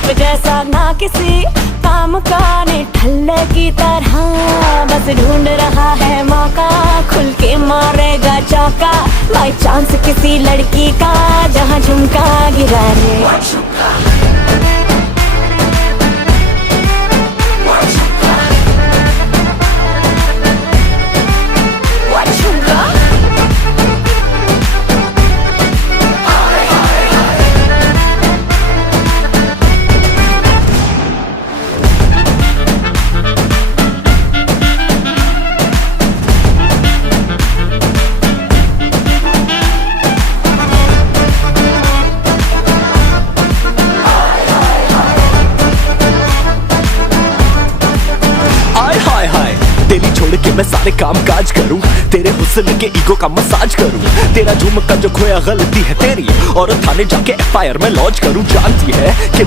Chef जैसा ना किसी काम का निठल्ले की तरह, बस ढूंढ रहा है मौका, खुल के मारेगा चौका, बाई चांस किसी लड़की का जहां झुमका गिरा रे। तेरी छोड़ के मैं सारे काम काज करूं, तेरे हुस्न के ईगो का मसाज करूं, तेरा झुमका जो खोया गलती है तेरी, और थाने जाके एफआईआर में लॉन्च करूं। जानती है कि